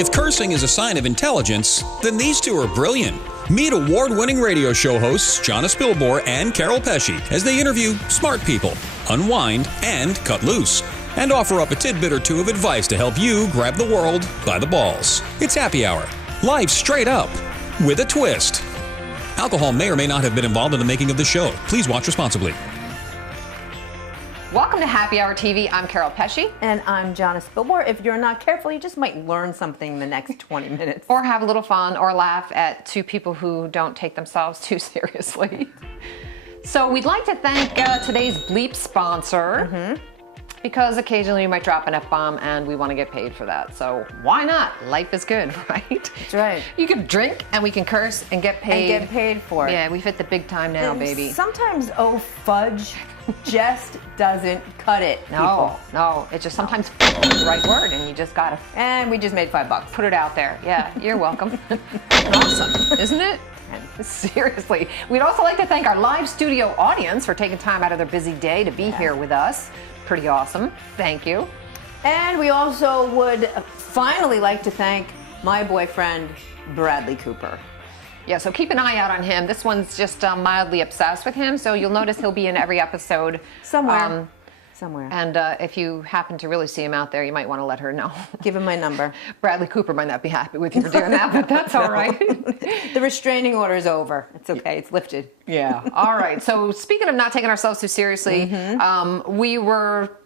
If cursing is a sign of intelligence, then these two are brilliant. Meet award-winning radio show hosts Jonas Bilbor and Carol Pesci as they interview smart people, unwind, and cut loose, and offer up a tidbit or two of advice to help you grab the world by the balls. It's Happy Hour. Live straight up, with a twist. Alcohol may or may not have been involved in the making of this show. Please watch responsibly. Welcome to Happy Hour TV. I'm Carol Pesci. And I'm Jonas Bilbor. If you're not careful, you just might learn something in the next 20 minutes. Or have a little fun or laugh at two people who don't take themselves too seriously. So we'd like to thank today's Bleep sponsor. Because occasionally you might drop an F-bomb and we want to get paid for that. So why not? Life is good, right? That's right. You can drink and we can curse and get paid. And get paid for it. Yeah, we've hit the big time now, baby. Sometimes, oh fudge, just doesn't cut it, people. No, it's just sometimes the right word and you just gotta. And we just made $5. Put it out there. Yeah, you're welcome. Awesome, isn't it? And seriously, we'd also like to thank our live studio audience for taking time out of their busy day to be here with us. Pretty awesome. Thank you. And we also would finally like to thank my boyfriend, Bradley Cooper. Yeah, so keep an eye out on him. This one's just mildly obsessed with him, so you'll notice he'll be in every episode. Somewhere. And if you happen to really see him out there, you might want to let her know. Give him my number. Bradley Cooper might not be happy with you for doing that, but that's all right. The restraining order is over. It's okay. It's lifted. Yeah. All right. So speaking of not taking ourselves too seriously, we were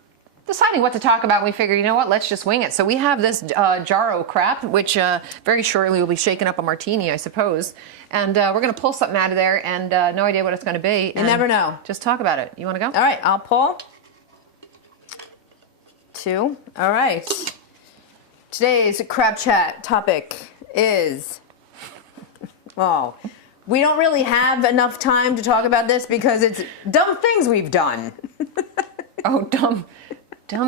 deciding what to talk about. We figured, you know what, let's just wing it. So we have this Jarro crap, which very shortly will be shaking up a martini, I suppose. And we're going to pull something out of there and no idea what it's going to be. You never know. Just talk about it. You want to go? All right. I'll pull. 2. All right. Today's crap chat topic is, well, we don't really have enough time to talk about this because it's dumb things we've done. Oh, dumb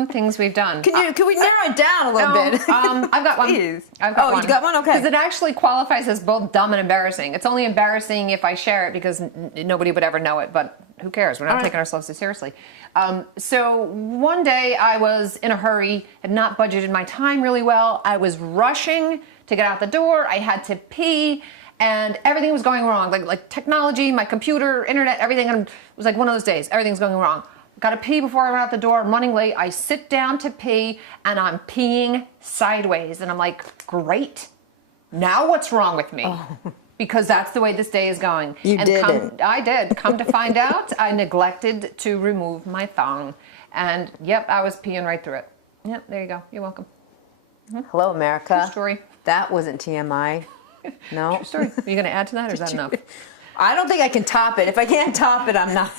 things we've done. Can we narrow it down a little bit? I've got one. Please. I've got one. You got one? Okay. Because it actually qualifies as both dumb and embarrassing. It's only embarrassing if I share it because nobody would ever know it, but who cares? We're not taking ourselves too seriously. So one day I was in a hurry, had not budgeted my time really well. I was rushing to get out the door. I had to pee, and everything was going wrong. Like technology, my computer, internet, everything. It was like one of those days. Everything's going wrong. Got to pee before I run out the door. I'm running late. I sit down to pee, and I'm peeing sideways. And I'm like, great. Now what's wrong with me? Oh. Because that's the way this day is going. I did. Come to find out, I neglected to remove my thong. And, yep, I was peeing right through it. Yep, there you go. You're welcome. Hello, America. True story. That wasn't TMI. No. True story. Are you going to add to that, or is that enough? I don't think I can top it. If I can't top it, I'm not.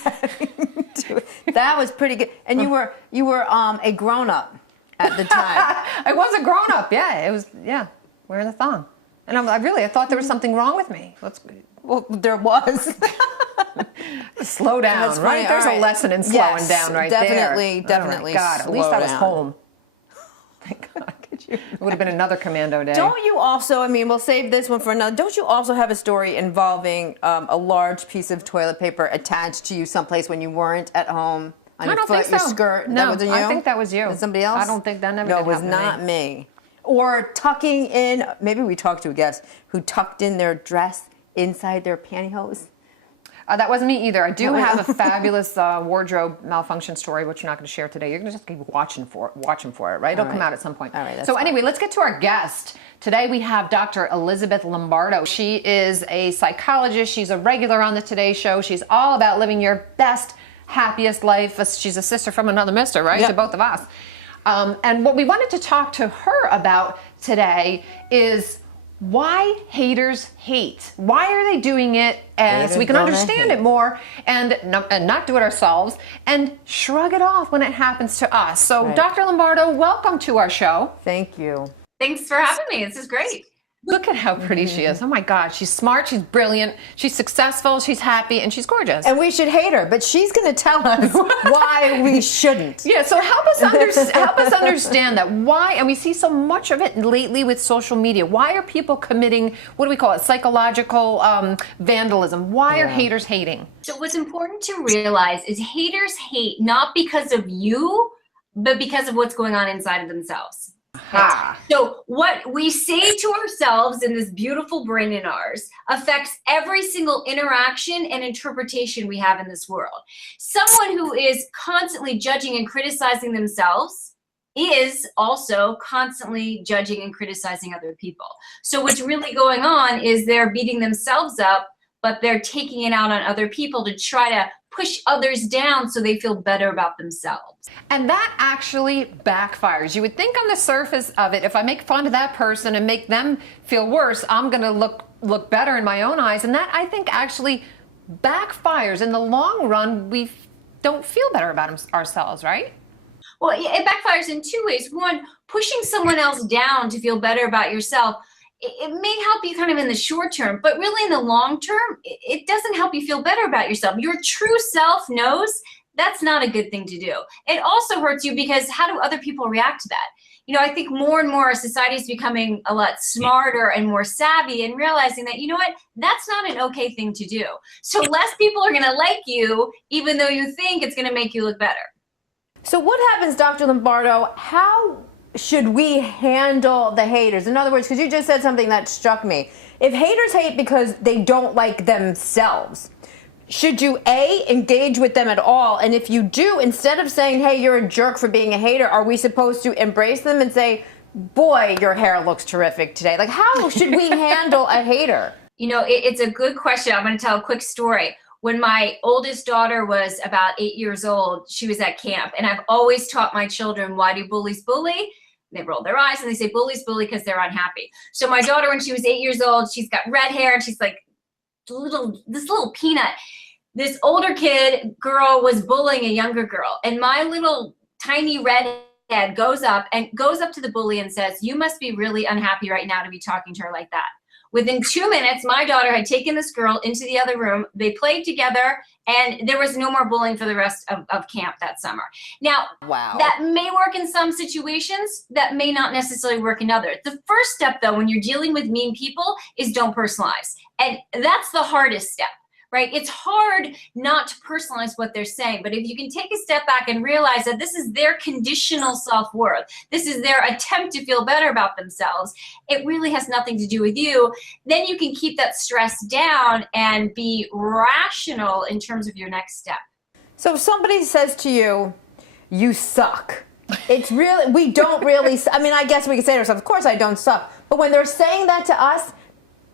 That was pretty good. And you were a grown-up at the time. I was a grown-up, yeah. It was, wearing the thong. And I thought there was something wrong with me. Well, there was. Slow down, That's right? funny. There's a lesson in slowing down right there. Definitely. Oh God, at least I was home. Thank God. It would have been another commando day. Don't you also, we'll save this one for another. Don't you also have a story involving a large piece of toilet paper attached to you someplace when you weren't at home? On your foot, your skirt? No, that wasn't you? I think that was you. Was it somebody else? I don't think that never No, did it was happen to not me. Or tucking in, maybe we talked to a guest who tucked in their dress inside their pantyhose. That wasn't me either. I do have a fabulous wardrobe malfunction story, which you're not going to share today. You're going to just keep watching for it, right? It'll come out at some point. All right. So anyway, let's get to our guest. Today we have Dr. Elizabeth Lombardo. She is a psychologist. She's a regular on the Today Show. She's all about living your best, happiest life. She's a sister from another mister, right? Yep. To both of us. And what we wanted to talk to her about today is why haters hate. Why are they doing it? And so we can understand it more and not do it ourselves and shrug it off when it happens to us. So Dr. Lombardo, welcome to our show. Thank you. Thanks for having me. This is great. Look at how pretty she is. Oh my God, she's smart, she's brilliant, she's successful, she's happy, and she's gorgeous. And we should hate her, but she's going to tell us why we shouldn't. Yeah, so help us understand that. Why, and we see so much of it lately with social media. Why are people committing, what do we call it, psychological vandalism? Why are haters hating? So what's important to realize is haters hate not because of you, but because of what's going on inside of themselves. Ha. So what we say to ourselves in this beautiful brain in ours affects every single interaction and interpretation we have in this world. Someone who is constantly judging and criticizing themselves is also constantly judging and criticizing other people. So what's really going on is they're beating themselves up, but they're taking it out on other people to try to push others down so they feel better about themselves. And that actually backfires. You would think on the surface of it, if I make fun of that person and make them feel worse, I'm going to look better in my own eyes. And that, I think, actually backfires. In the long run, we don't feel better about ourselves, right? Well, it backfires in two ways. One, pushing someone else down to feel better about yourself, it may help you kind of in the short term, but really in the long term, it doesn't help you feel better about yourself. Your true self knows that's not a good thing to do. It also hurts you because how do other people react to that? You know, I think more and more our society is becoming a lot smarter and more savvy and realizing that, you know what, that's not an okay thing to do. So less people are going to like you, even though you think it's going to make you look better. So what happens, Dr. Lombardo? How should we handle the haters? In other words, because you just said something that struck me. If haters hate because they don't like themselves, should you A, engage with them at all? And if you do, instead of saying, hey, you're a jerk for being a hater, are we supposed to embrace them and say, boy, your hair looks terrific today? Like, how should we handle a hater? You know, it's a good question. I'm going to tell a quick story. When my oldest daughter was about 8 years old, she was at camp. And I've always taught my children, why do bullies bully? They roll their eyes and they say bullies bully because they're unhappy. So my daughter, when she was 8 years old, she's got red hair and she's like this little peanut. This older girl was bullying a younger girl. And my little tiny redhead goes up to the bully and says, you must be really unhappy right now to be talking to her like that. Within 2 minutes, my daughter had taken this girl into the other room. They played together, and there was no more bullying for the rest of camp that summer. Now, wow, that may work in some situations. That may not necessarily work in others. The first step, though, when you're dealing with mean people is don't personalize. And that's the hardest step. Right? It's hard not to personalize what they're saying, but if you can take a step back and realize that this is their conditional self-worth, this is their attempt to feel better about themselves, it really has nothing to do with you, then you can keep that stress down and be rational in terms of your next step. So if somebody says to you, you suck, it's really, we don't really, I mean, I guess we could say to ourselves, of course I don't suck, but when they're saying that to us,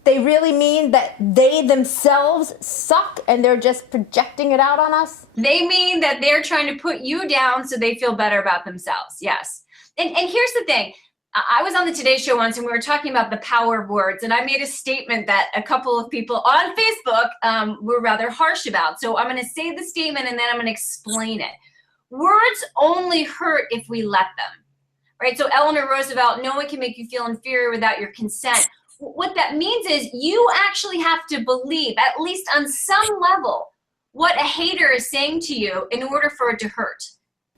they really mean that they themselves suck and they're just projecting it out on us? They mean that they're trying to put you down so they feel better about themselves. Yes. And here's the thing. I was on the Today Show once and we were talking about the power of words. And I made a statement that a couple of people on Facebook were rather harsh about. So I'm going to say the statement and then I'm going to explain it. Words only hurt if we let them. Right? So Eleanor Roosevelt, no one can make you feel inferior without your consent. What that means is you actually have to believe, at least on some level, what a hater is saying to you in order for it to hurt.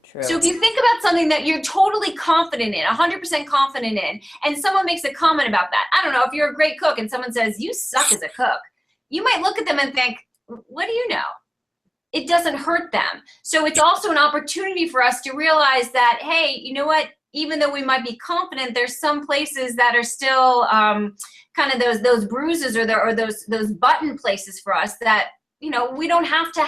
True. So if you think about something that you're totally confident in, 100% confident in, and someone makes a comment about that, I don't know, if you're a great cook and someone says, you suck as a cook, you might look at them and think, what do you know? It doesnof hurt them. So it's also an opportunity for us to realize that, hey, you know what? Even though we might be confident, there's some places that are still kind of those bruises or those button places for us that, you know, we don't have to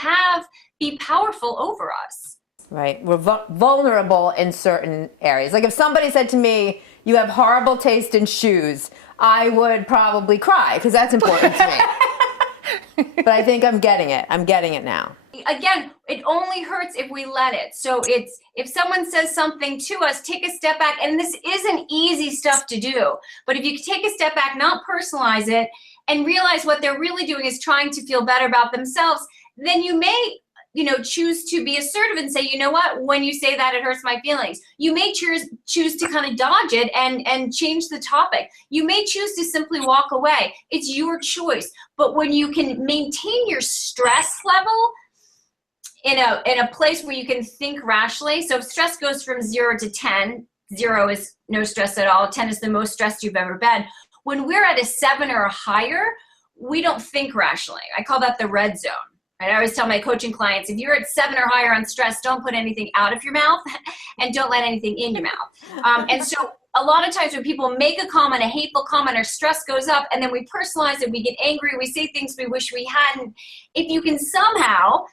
be powerful over us. Right. We're vulnerable in certain areas. Like if somebody said to me, you have horrible taste in shoes, I would probably cry because that's important to me. But I think I'm getting it. I'm getting it now. Again, it only hurts if we let it. So it's if someone says something to us, take a step back. And this isn't easy stuff to do. But if you take a step back, not personalize it, and realize what they're really doing is trying to feel better about themselves, then you may, you know, choose to be assertive and say, you know what, when you say that, it hurts my feelings. You may choose to kind of dodge it and change the topic. You may choose to simply walk away. It's your choice. But when you can maintain your stress level in a place where you can think rationally, so if stress goes from 0 to 10, 0 is no stress at all, 10 is the most stressed you've ever been. When we're at a 7 or higher, we don't think rationally. I call that the red zone. Right? I always tell my coaching clients, if you're at 7 or higher on stress, don't put anything out of your mouth and don't let anything in your mouth. And so a lot of times when people make a comment, a hateful comment, our stress goes up, and then we personalize it, we get angry, we say things we wish we hadn't. If you can somehow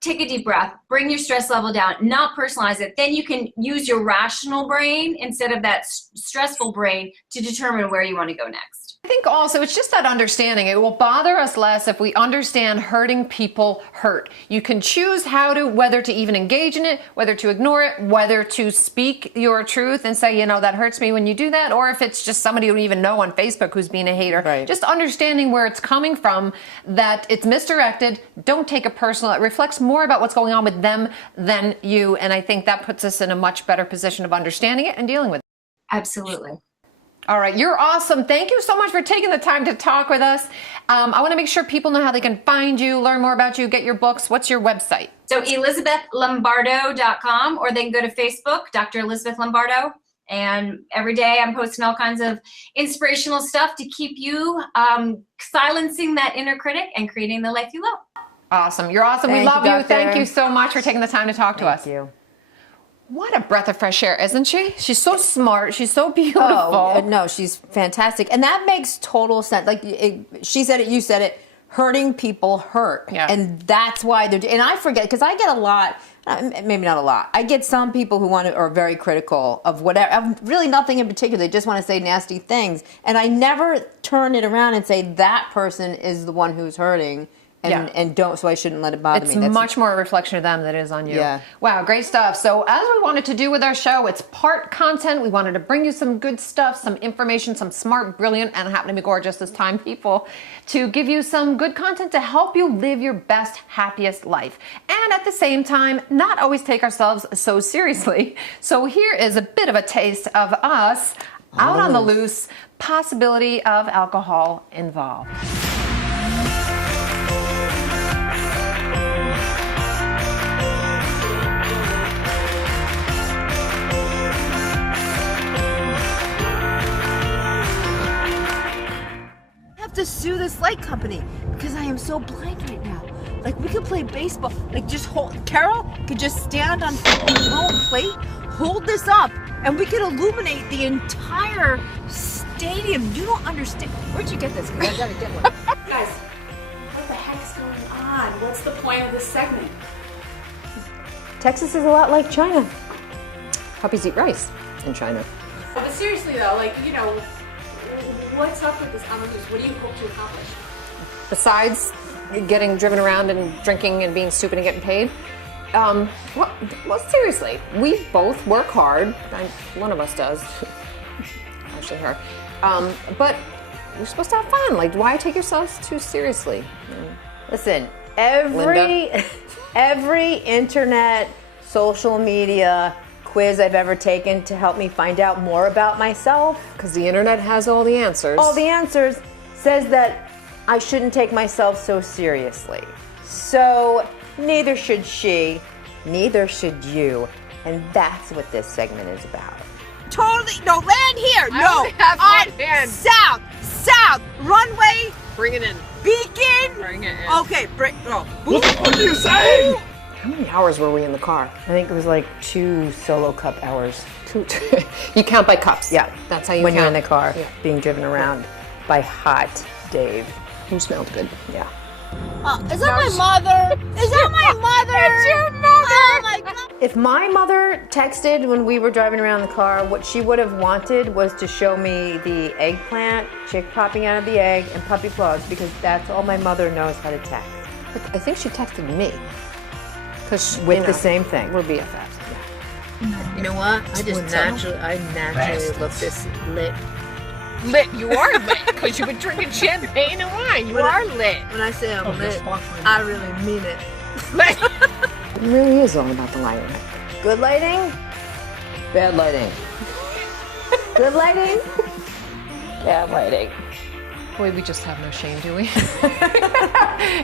take a deep breath, bring your stress level down, not personalize it, then you can use your rational brain instead of that stressful brain to determine where you want to go next. I think also it's just that understanding. It will bother us less if we understand hurting people hurt. You can choose whether to even engage in it, whether to ignore it, whether to speak your truth and say, that hurts me when you do that, or if it's just somebody you don't even know on Facebook who's being a hater. Right. Just understanding where it's coming from, that it's misdirected. Don't take it personal. It reflects more about what's going on with them than you. And I think that puts us in a much better position of understanding it and dealing with it. Absolutely. All right, you're awesome. Thank you so much for taking the time to talk with us. I want to make sure people know how they can find you, learn more about you, get your books. What's your website? So ElizabethLombardo.com, or they can go to Facebook, Dr. Elizabeth Lombardo. And every day I'm posting all kinds of inspirational stuff to keep you silencing that inner critic and creating the life you love. Awesome. You're awesome. We love you. Thank you so much for taking the time to talk to us. Thank you. What a breath of fresh air, isn't she? She's so smart. She's so beautiful. Oh, no, she's fantastic. And that makes total sense. Like she said it, you said it, hurting people hurt. Yeah. And that's why and I forget, because I get a lot, maybe not a lot, I get some people who are very critical of whatever, of really nothing in particular. They just want to say nasty things. And I never turn it around and say that person is the one who's hurting. So I shouldn't let it bother me. It's much more a reflection of them than it is on you. Yeah. Wow, great stuff. So as we wanted to do with our show, it's part content. We wanted to bring you some good stuff, some information, some smart, brilliant, and happen to be gorgeous this time people, to give you some good content to help you live your best, happiest life. And at the same time, not always take ourselves so seriously. So here is a bit of a taste of us out on the loose, possibility of alcohol involved. To sue this light company because I am so blind right now. Like, we could play baseball. Like, Carol could just stand on the home plate, hold this up, and we could illuminate the entire stadium. You don't understand. Where'd you get this? Because I gotta get one. Guys, what the heck is going on? What's the point of this segment? Texas is a lot like China. Puppies eat rice in China. But seriously though, what's up with this on the loose? What do you hope to accomplish? Besides getting driven around and drinking and being stupid and getting paid, well, seriously, we both work hard. One of us does. Actually, her. But we're supposed to have fun. Like, why take yourselves too seriously? Listen, every internet, social media quiz I've ever taken to help me find out more about myself, Because the internet has all the answers. says that I shouldn't take myself so seriously. So neither should she, neither should you. And that's what this segment is about. Totally. No, land here. only have one hand. South. Runway. Bring it in. Beacon. Bring it in. Okay. What are you saying? How many hours were we in the car? I think it was like 2 solo cup hours. You count by cups. Yeah. That's how you when count. you're in the car, Yeah. being driven around by hot Dave. Who smelled good? Yeah. Is that my mother? Is that my mother? It's your mother. Oh my God. If my mother texted when we were driving around the car, what she would have wanted was to show me the eggplant, chick popping out of the egg, and puppy paws, because that's all my mother knows how to text. But I think she texted me. With the same thing. We're BFFs. You know what? I naturally look this lit. Lit, you are lit because you've been drinking champagne and wine. You are lit. When I say I'm lit, I really mean it. It really is all about the lighting. Good lighting, bad lighting. Good lighting, bad lighting. Boy, we just have no shame, do we?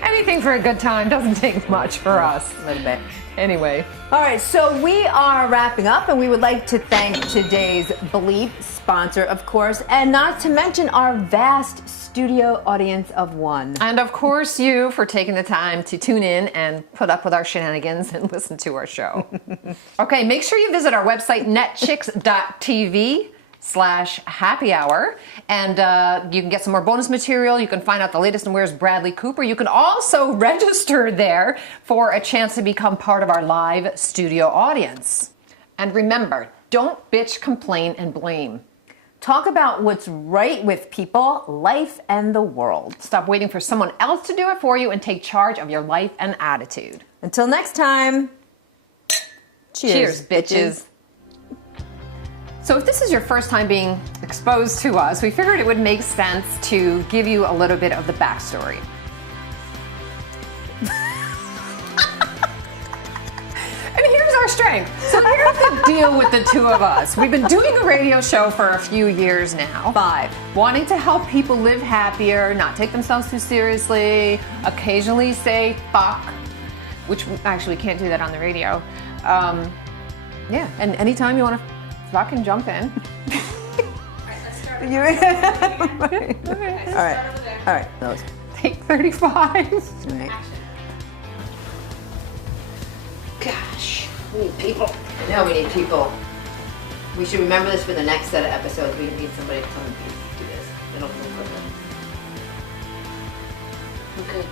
Anything for a good time doesn't take much for us. A little bit. Anyway. All right, so we are wrapping up, and we would like to thank today's Bleep sponsor, of course, and not to mention our vast studio audience of one. And of course, you for taking the time to tune in and put up with our shenanigans and listen to our show. Okay, make sure you visit our website, netchicks.tv. Facebook.com/happy hour, and you can get some more bonus material. You can find out the latest and where's Bradley Cooper. You can also register there for a chance to become part of our live studio audience. And remember, don't bitch, complain, and blame. Talk about what's right with people, life, and the world. Stop waiting for someone else to do it for you and take charge of your life and attitude. Until next time, cheers bitches. So if this is your first time being exposed to us, we figured it would make sense to give you a little bit of the backstory. And here's our strength. So here's the deal with the two of us. We've been doing a radio show for a few years now. 5. Wanting to help people live happier, not take themselves too seriously, occasionally say fuck, which actually we can't do that on the radio. Yeah, and anytime you want to fucking jump in. Let's start. All right. Those. Take 35. All right. Gosh, we need people. I know we need people. We should remember this for the next set of episodes. We need somebody to come and do this. It'll move quicker. Okay.